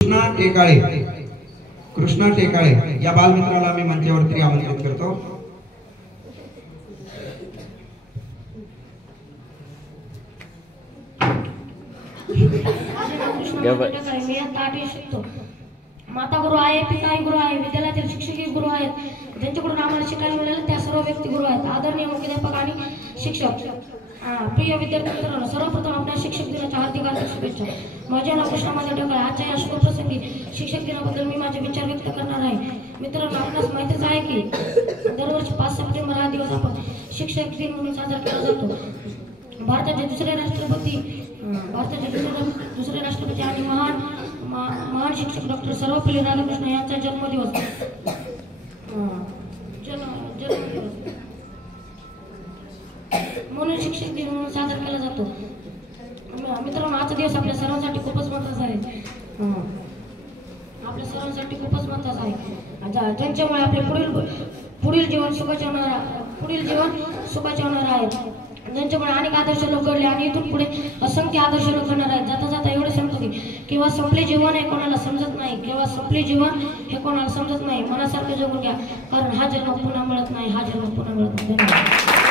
कृष्णा टेकाळे या बालमित्राला मी मंचावरती आमंत्रित करतो। माता गुरु आहे, पिता गुरु आहे, विद्यालयातील शिक्षक गुरु आहेत, ज्यांच्याकडून आम्हाला शिकायला मिळालं त्या सर्व व्यक्ती गुरु आहेत। आदरणीय मुख्याध्यापक आणि शिक्षक, प्रिय विद्यार्थी मित्रांनो, सर्वप्रथम आपल्या शिक्षक दिनाच्या हार्दिक शुभेच्छा। माझे नाव कृष्णा टेकाळे। आजच्या या शुभप्रसंगी शिक्षक दिनाबद्दल मी माझे विचार व्यक्त करणार आहे। मित्रांनो, आपल्यास माहितीच आहे की दरवर्षी 5 सप्टेंबर हा दिवस आपण शिक्षक दिन म्हणून साजरा केला जातो। भारताचे दुसरे राष्ट्रपती आणि महान शिक्षक डॉक्टर सर्वपल्ली राधाकृष्ण यांचा जन्मदिवस म्हणून शिक्षक दिन म्हणून साजरा केला जातो। मित्रांनो, आजचा दिवस आपल्या सर्वांसाठी खूपच महत्त्वाचा आहे। आपल्या सर्वांसाठी खूपच महत्त्वाचा आहे, ज्यांच्यामुळे आपले पुढील जीवन सुखाचे होणार आहे। ज्यांच्यामुळे अनेक आदर्श लोक घडले आणि इथून पुढे असंख्य आदर्श लोक घडणार आहेत। जाता जाता एवढे सांगतो की केव्हा संपले जीवन हे कोणाला समजत नाही, मनासारखं जगून घ्या, कारण हा जन्म पुन्हा मिळत नाही, धन्यवाद।